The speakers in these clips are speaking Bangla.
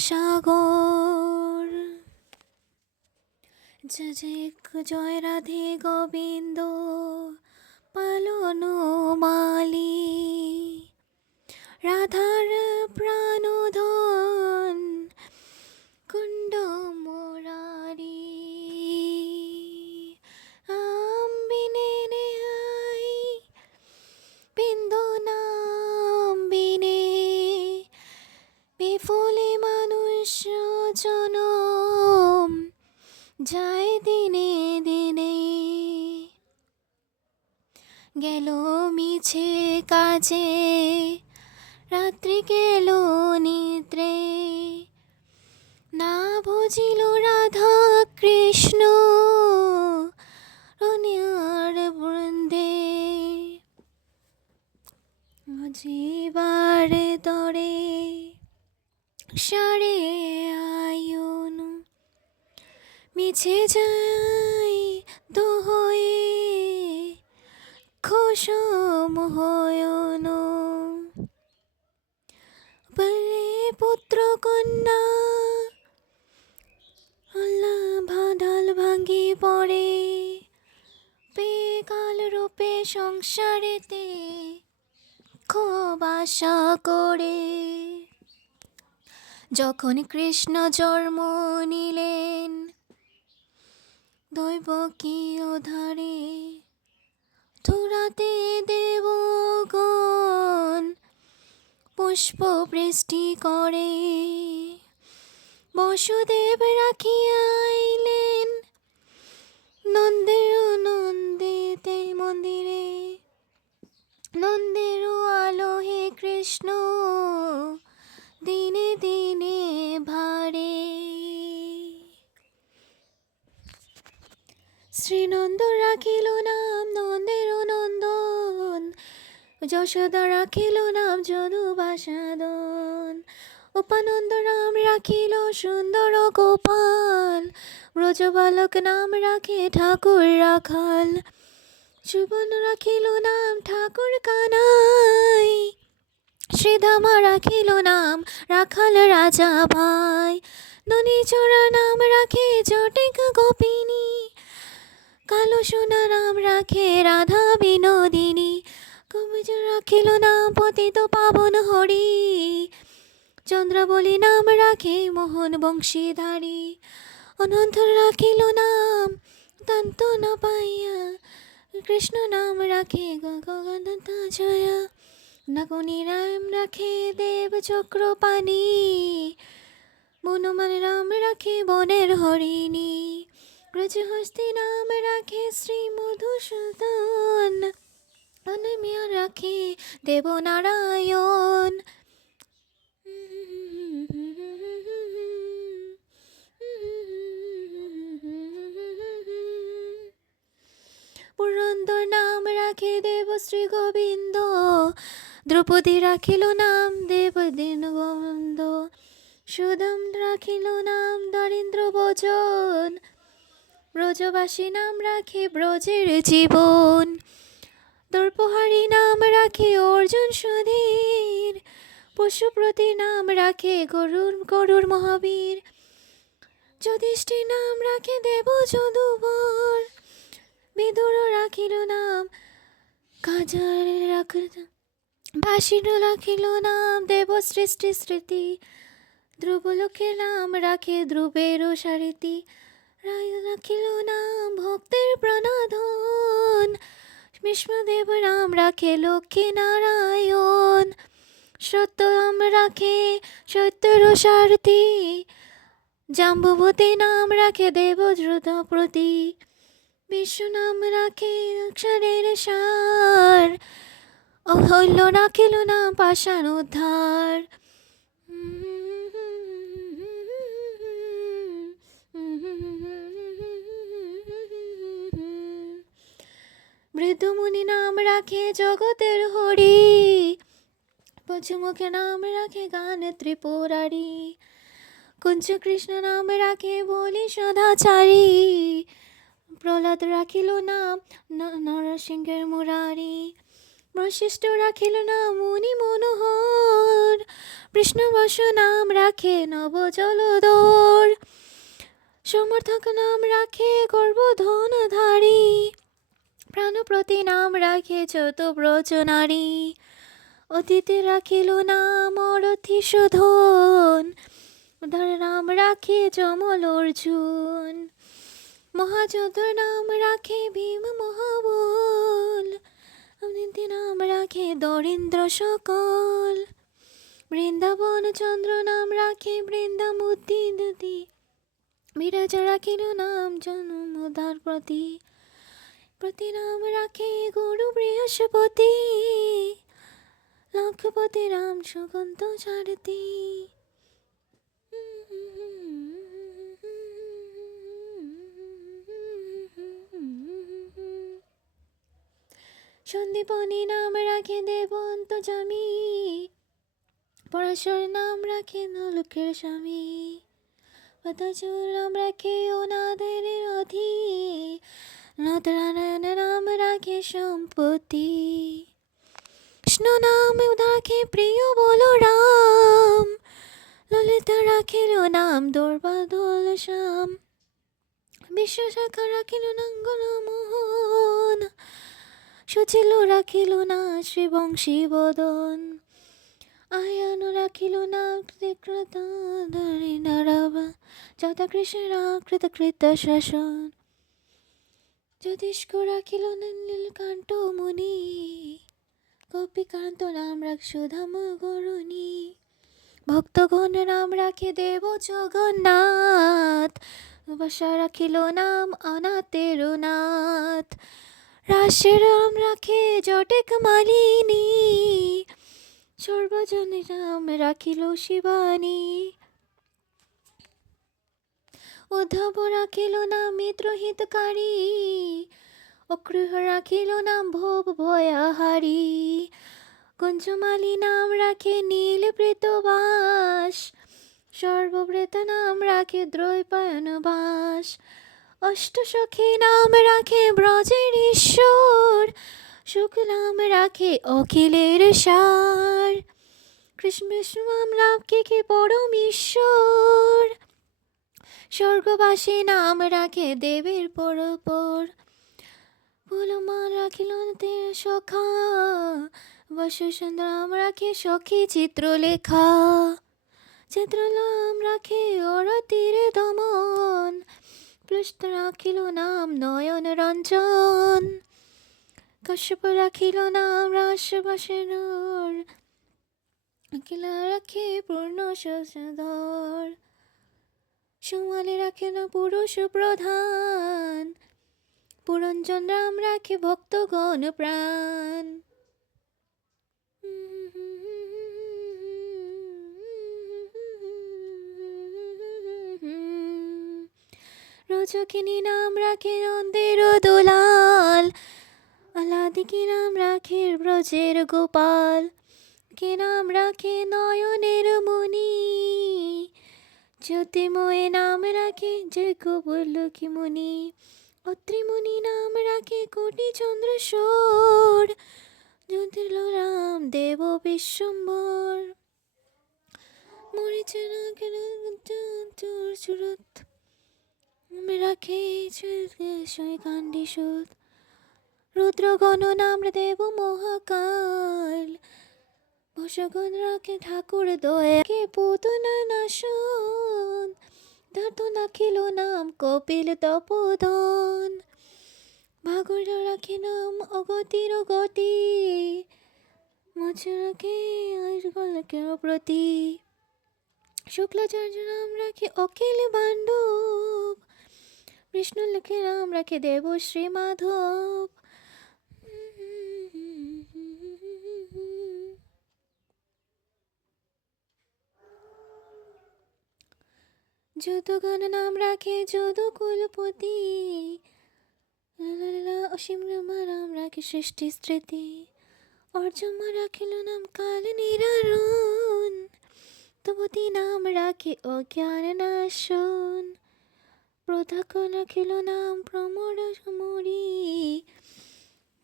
সাগর। জয় জয় জয় রাধে গোবিন্দ পালন মালি, রাধার প্রাণধন কুণ্ড মুরারি। আম্বিনে নেহাই বিন্দু নাম্বিনে, বিফলে মানুষ জনম যায় দিনে দিনে। গেল মিছে কাজে রাত্রি গেল নিদ্রে, না বুঝিল রাধা কৃষ্ণ রনিয়ার বৃন্দে। জীবার তরে সারে আয়ন, মিছে যাই দোহয়ে খুশম হয়ন। বলে পুত্র কন্যা ঢাল ভাঙ্গি পড়ে, বেকাল রূপে সংসারেতে খুব আশা করে। যখন কৃষ্ণ জন্ম নিলেন দৈব কি ওধারে, ধুরাতে দেবগণ পুষ্প বৃষ্টি করে। বসুদেব রাখিয়া আইলেন নন্দের নন্দিতে মন্দিরে, নন্দের আলোহে কৃষ্ণ দিনে দিনে ভারে। শ্রীনন্দ রাখিল নাম নন্দের নন্দন, যশোদা রাখিল নাম যদুবাসাদন। উপানন্দ নাম রাখিল সুন্দর গোপাল, ব্রজবালক নাম রাখে ঠাকুর রাখাল। সুবর্ণ রাখিল নাম ঠাকুর কানাই, শ্রীধামা রাখিল নাম রাখাল রাজা ভাই। ননীচোরা নাম রাখে জটিক গোপিনী, কালো সোনা নাম রাখে রাধা বিনোদিনী। কবিজ রাখিল নাম পতিত পাবন হরি, চন্দ্রাবলী নাম রাখে মোহন বংশীধারী। অনন্ত রাখিল নাম তন্ত না পাইয়া, কৃষ্ণ নাম রাখে গগনদত্ত জয়া। নাগনি রাম রাখে দেব চক্রপাণি, বনমান রাম রাখে বনের হরিণী। ব্রজহস্তি নাম রাখে শ্রী মধুসূদন, অনমিয়া রাখে দেবনারায়ণ। পুরন্দর নাম রাখে দেব শ্রী গোবিন্দ, দ্রৌপদী রাখিল নাম দেব দীনবন্ধ। সুদাম রাখিল নাম দ্বারেন্দ্র ভোজন, ব্রজবাসী নাম রাখে ব্রজের জীবন। দর্পহারী নাম রাখে অর্জুন সুধীর, পশুপ্রতি নাম রাখে গরুর মহাবীর। যুধিষ্ঠির নাম রাখে দেব যদুবর, বিদুর রাখিল নাম কাজার ভাসির রাখিল নাম দেব সৃষ্টি স্মৃতি। ধ্রুবলোকের নাম রাখে ধ্রুবের সারিতি, রায় রাখিল নাম ভক্তের প্রণাধন। বিষ্ণুদেব নাম রাখে লক্ষ্মী নারায়ণ, সত্য নাম রাখে সত্যের সারথি। জাম্বুবতী নাম রাখে দেব দ্রুতপ্রতি, বিশ্ব নাম রাখে অক্ষরের সার। অহল্য রাখিল নাম পাষাণ উদ্ধার। বৃদ্ধমুনি নাম রাখে জগতের হরি, পঞ্চমুখে নাম রাখে গান ত্রিপুরারি। কুঞ্জ কৃষ্ণ নাম রাখে বলি সদাচারী, প্রহ্লাদ রাখিল নাম নরসিংহের মুরারি। বশিষ্ঠ রাখিল নাম মুনি মনোহর, কৃষ্ণবশ নাম রাখে নব জলধর, সমর্থক নাম রাখে গর্ভধনধারী, প্রাণপ্রতি নাম রাখে যত ব্রজ নারী, অতীতে রাখিল নাম অরথি শোধন, উদার নাম রাখে যমল অর্জুন, মহাযোদ্ধার নাম রাখে ভীম মহাবল, অনিতি নাম রাখে দরিদ্র সকল, বৃন্দাবন চন্দ্র নাম রাখে বৃন্দামুক্তি দুতি, বিরাজ রাখিল নাম জনমোদার প্রতি, প্রতি নাম রাখে গুরু বৃহস্পতি, লক্ষপতি রাম সুগন্ত সারথি। সন্দীপনী নাম রাখে দেবন্ত জামি, পরাশর নাম রাখে নলকের স্বামী, পতাচুর নাম রাখে অনাদের অধি, নারায়ণ নাম রাখে সম্পত্তি, কৃষ্ণ নাম রাখে প্রিয় বলরাম, ললিতা রাখিল নাম দুর্বাদল শ্যাম, বিশ্বশাখা রাখিল নাঙ্গল মোহন, সুচিল রাখিল না শ্রীবংশী বদন, আয়ান রাখিল না কৃতকৃত নারাবা, যথা কৃষ্ণ কৃতকৃত শাসন, যদিষ্ক রাখিল নীলকান্ত মুনি, গোপীকান্ত নাম রাখ সুধাম গরুণী, ভক্তগণ নাম রাখে দেব জগন্নাথ, বাসা রাখিল নাম অনাথের নাথ, রাশের নাম রাখে জটেক মালিনী, সর্বজনে নাম রাখিল শিবানী, উদ্ধব রাখিল নাম মিত্রহিতকারী, অক্রুহ রাখিল নাম ভোগ ভয়াহারী, কুঞ্জমালী নাম রাখে নীলপ্রেতবাস, সর্বব্রেত নাম রাখে দ্রৈপায়ন বাস, অষ্টসখী নাম রাখে ব্রজের ঈশ্বর, শুক নাম রাখে অখিলের সার, কৃষ্ণ বিষ্ণু নাম রাখে কে পরমেশ্বর, স্বর্গবাসী নাম রাখে দেবের পরপর, ফুলমা রাখিল তের সখা, বসুসুন্দর নাম রাখে সখী চিত্রলেখা, চিত্র নাম রাখে অরতির দমন, পৃষ্ঠ রাখিল নাম নয়ন রঞ্জন, কশ্যপ রাখিল নাম রাসবাসেনর, অখিলা রাখে পূর্ণ শশধর, সুমালি রাখে না পুরুষ প্রধান, পুরঞ্জন রাম রাখে ভক্তগণ প্রাণ। রজকিনী নাম রাখে নন্দের দোলাল, আলাদিকে নাম রাখে ব্রজের গোপাল, কে নাম রাখে নয়নের মণি, জ্যোতিময় নাম রাখে যজ্ঞ বল্লকি মুনি, অত্রিমুনি নাম রাখে কোটি চন্দ্রশোর, জ্যোতির্ল রাম দেব বিশ্বম্বর, মরিচে রাখে চুরত, রাখে কান্ডি সুত, রুদ্রগণ নাম দেব মহাকাল, ভূষগণ রাখে ঠাকুর দয়াকে পুতনা নাশন, ধাত নাখিল নাম কপিল তপোধন, ভাগর রাখে নাম অগতির গতি, মাছ রাখে আয়ুর্গলকের প্রতি, শুক্লাচার্য নাম রাখে অখিল বান্ধব, কৃষ্ণ লেখে নাম রাখে দেব শ্রী মাধব। যদুগণ নাম রাখে যদু কুলপতি, অসীম ব্রহ্মা নাম রাখে সৃষ্টি স্মৃতি, অর্জমা রাখিল নাম কাল নিরারণ, তপতি নাম রাখে অজ্ঞান নাশন, প্রধাক রাখিল নাম প্রমোদ সমরি,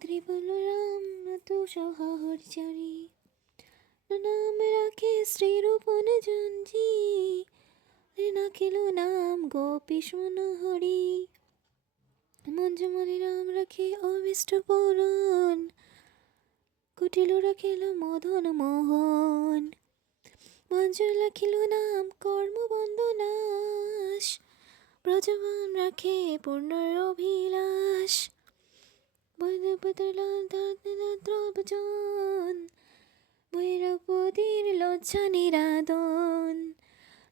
ত্রিবলরাম তু সহচরি নাম রাখে শ্রীরূপ জঞ্জি রাখিল নাম গোপীশ মনোহরি মঞ্জুমণি নাম রাখে অবিষ্ট পূরণ কুটিল রাখিল মদন মোহন মঞ্জুর রাখিল নাম কর্মবন্দনাশ ব্রজবান রাখে পূর্ণর অভিলাষ বৈদ্যপত্রবচন ভৈরবতীর লজ্জা নিরাদন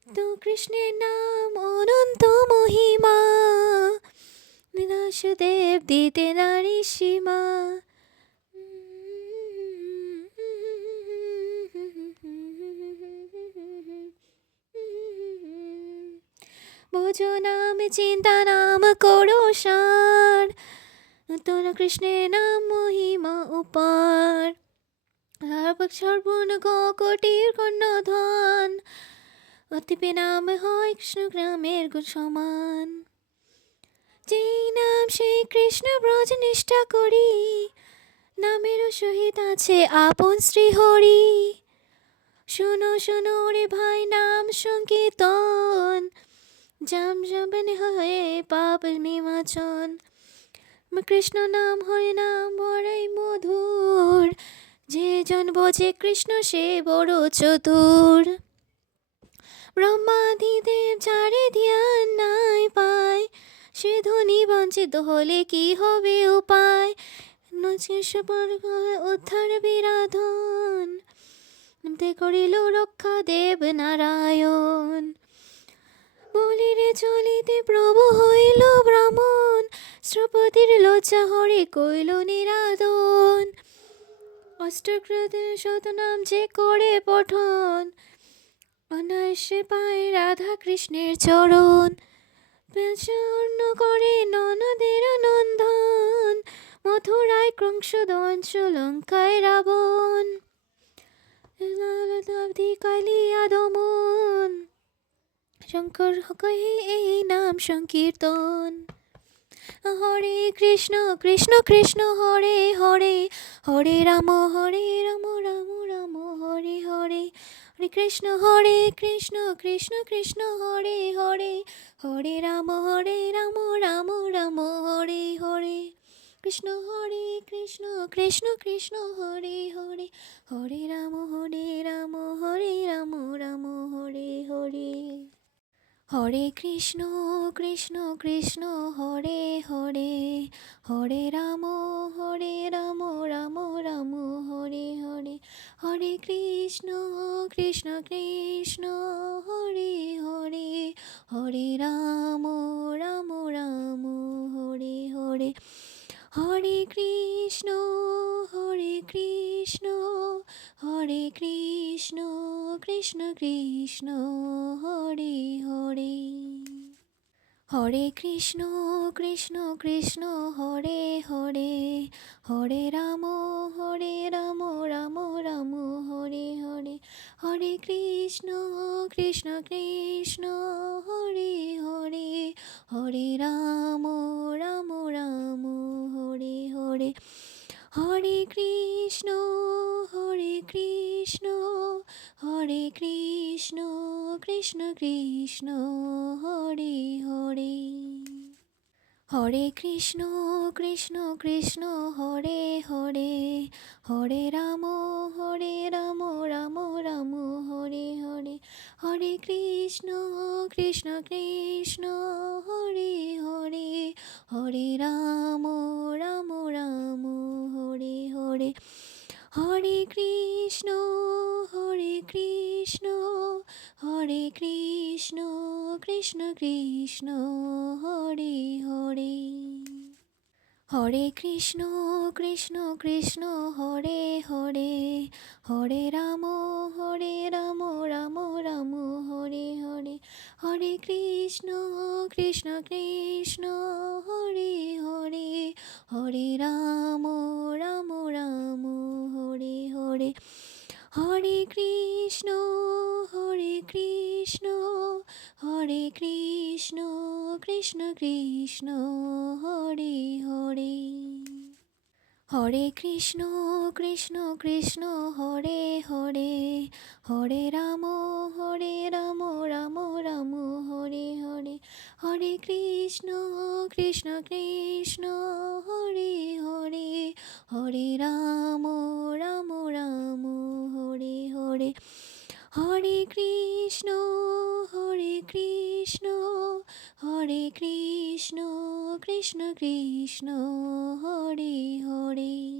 তো কৃষ্ণের নাম অনন্ত মহিমা নিদাসদেব দিতে নারী সীমা ভজ নাম চিন্তা নাম করো সার তোর কৃষ্ণের নাম মহিমা উপার সর্বণ কোটির কর্ণধন অতিপে নাম হয় কৃষ্ণ গ্রামের গুণ সমান যেই নাম সেই কৃষ্ণ ব্রজ নিষ্ঠা করি নামেরও সহিত আছে আপন শ্রী হরি শোনো শোনো রে ভাই নাম সংকীর্তন জাম জামন হয়ে পাপ নিমাচন কৃষ্ণ নাম হরি নাম বড়ই মধুর যে জন বোঝে কৃষ্ণ সে বড় চতুর ব্রহ্মাদিদেব যারে ধ্যান নাই পায় সে ধনী বঞ্চিত হলে কি হবে উপায় উদ্ধার বিরাধন তে করিল রক্ষা দেব নারায়ণ বলিরে চলিতে প্রভু হইল ব্রাহ্মণ শ্রুপতির লজ্জা হরে কইল নিরাদন অষ্টকৃত শতনাম যে করে পঠন অনায়াসে পায় রাধা কৃষ্ণের চরণ অন্য করে ননদের নন্দন মথুরায় কংসদংশ লঙ্কায় রাবণ কালিয়া দমন শঙ্কর কহে এই নাম সংকীর্তন হরে কৃষ্ণ কৃষ্ণ কৃষ্ণ হরে হরে হরে রাম রাম রাম হরে হরে হরে কৃষ্ণ কৃষ্ণ কৃষ্ণ হরে হরে হরে রাম রাম রাম হরে হরে কৃষ্ণ কৃষ্ণ কৃষ্ণ হরে হরে হরে রাম রাম হরে হরে হরে কৃষ্ণ কৃষ্ণ কৃষ্ণ হরে হরে হরে রাম রাম রাম হরে হরে হরে কৃষ্ণ কৃষ্ণ কৃষ্ণ হরে হরে হরে রাম রাম হরে হরে হরে কৃষ্ণ কৃষ্ণ কৃষ্ণ হরে হরে হরে কৃষ্ণ কৃষ্ণ কৃষ্ণ হরে হরে হরে রাম রাম রাম হরে হরে হরে কৃষ্ণ কৃষ্ণ কৃষ্ণ হরে হরে হরে রাম রাম হরে হরে হরে কৃষ্ণ কৃষ্ণ কৃষ্ণ হরে হরে হরে কৃষ্ণ কৃষ্ণ কৃষ্ণ হরে হরে হরে রাম রাম রাম হরে হরে হরে কৃষ্ণ কৃষ্ণ কৃষ্ণ হরে হরে হরে রাম রাম হরে হরে হরে কৃষ্ণ কৃষ্ণ কৃষ্ণ হরে হরে হরে কৃষ্ণ কৃষ্ণ হরে হরে হরে রাম রাম রাম হরে হরে হরে কৃষ্ণ কৃষ্ণ হরে হরে হরে রাম রাম হরে হরে হরে কৃষ্ণ কৃষ্ণ কৃষ্ণ হরে হরে হরে কৃষ্ণ কৃষ্ণ কৃষ্ণ হরে হরে, হরে রাম রাম রাম হরে হরে, হরে কৃষ্ণ কৃষ্ণ কৃষ্ণ হরে হরে, হরে রাম রাম হরে হরে, হরে কৃষ্ণ হরে কৃষ্ণ কৃষ্ণ কৃষ্ণ হরে হরে,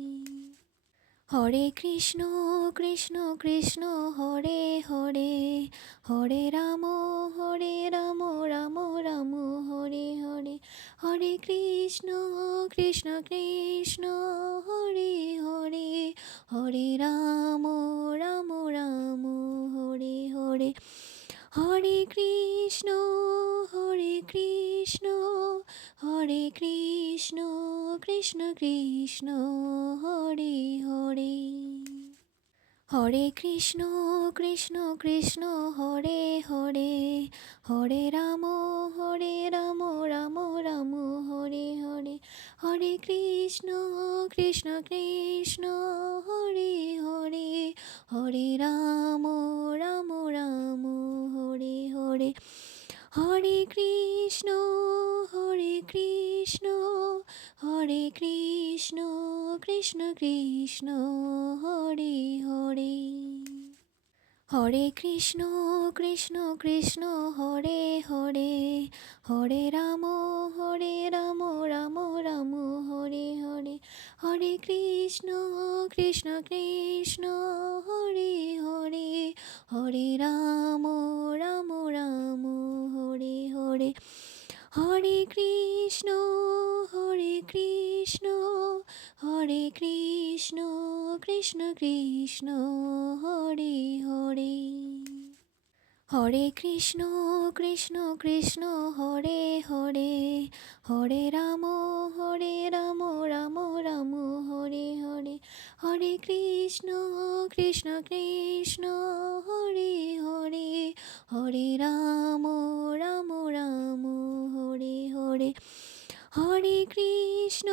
হরে কৃষ্ণ কৃষ্ণ কৃষ্ণ হরে হরে, হরে রাম রাম রাম হরে হরে, হরে কৃষ্ণ কৃষ্ণ কৃষ্ণ হরে হরে, হরে রাম রাম হরে হরে, হরে কৃষ্ণ কৃষ্ণ কৃষ্ণ হরে হরে, হরে কৃষ্ণ কৃষ্ণ কৃষ্ণ হরে হরে, হরে রাম রাম রাম হরে হরে, হরে কৃষ্ণ কৃষ্ণ কৃষ্ণ হরে হরে, হরে রাম রাম হরে হরে, হরে কৃষ্ণ কৃষ্ণ কৃষ্ণ হরে হরে, হরে কৃষ্ণ কৃষ্ণ কৃষ্ণ হরে হরে, হরে রাম রাম রাম হরে হরে, হরে কৃষ্ণ কৃষ্ণ কৃষ্ণ হরে হরে, হরে রাম রাম হরে হরে, হরে কৃষ্ণ কৃষ্ণ কৃষ্ণ হরে হরে, হরে কৃষ্ণ কৃষ্ণ কৃষ্ণ হরে হরে, হরে রাম রাম রাম হরে হরে, হরে কৃষ্ণ কৃষ্ণ কৃষ্ণ হরে হরে, হরে রাম রাম হরে হরে, হরে কৃষ্ণ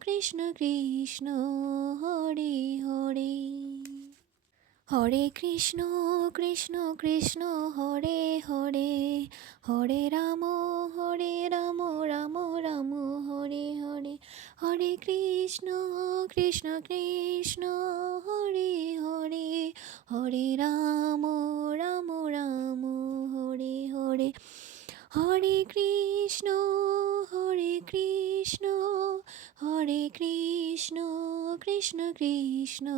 কৃষ্ণ কৃষ্ণ হরে হরে, হরে কৃষ্ণ কৃষ্ণ কৃষ্ণ হরে হরে, হরে রাম রাম রাম হরে হরে, হরে কৃষ্ণ কৃষ্ণ কৃষ্ণ হরে হরে, হরে রাম রাম হরে হরে, হরে কৃষ্ণ কৃষ্ণ কৃষ্ণ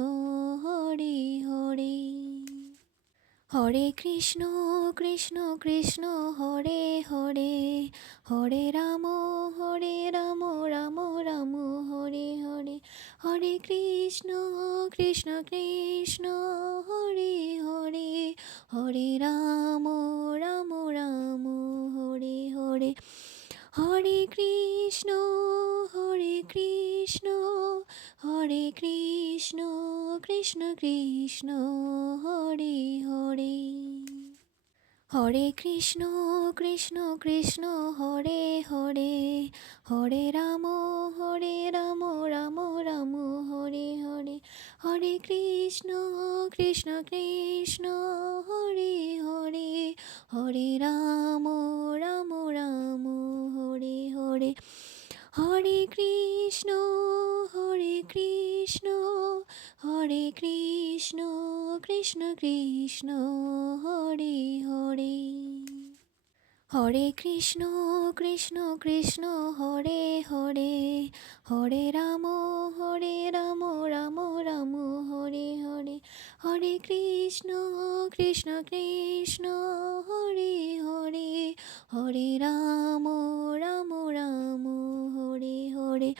হরে হরে, হরে কৃষ্ণ কৃষ্ণ কৃষ্ণ হরে হরে, হরে রাম রাম রাম হরে হরে, হরে কৃষ্ণ কৃষ্ণ কৃষ্ণ হরে হরে, হরে রাম রাম হরে হরে, হরে কৃষ্ণ কৃষ্ণ কৃষ্ণ হরে হরে, হরে কৃষ্ণ কৃষ্ণ কৃষ্ণ হরে হরে, হরে রাম রাম রাম হরে হরে, হরে কৃষ্ণ কৃষ্ণ কৃষ্ণ হরে হরে, হরে রাম রাম হরে হরে, হরে কৃষ্ণ কৃষ্ণ কৃষ্ণ হরে হরে, হরে কৃষ্ণ কৃষ্ণ কৃষ্ণ হরে হরে, হরে রাম রাম রাম হরে হরে, হরে কৃষ্ণ কৃষ্ণ কৃষ্ণ হরে হরে, হরে রাম রাম হরে হরে,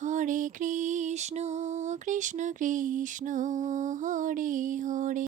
হরে কৃষ্ণ কৃষ্ণ কৃষ্ণ হরে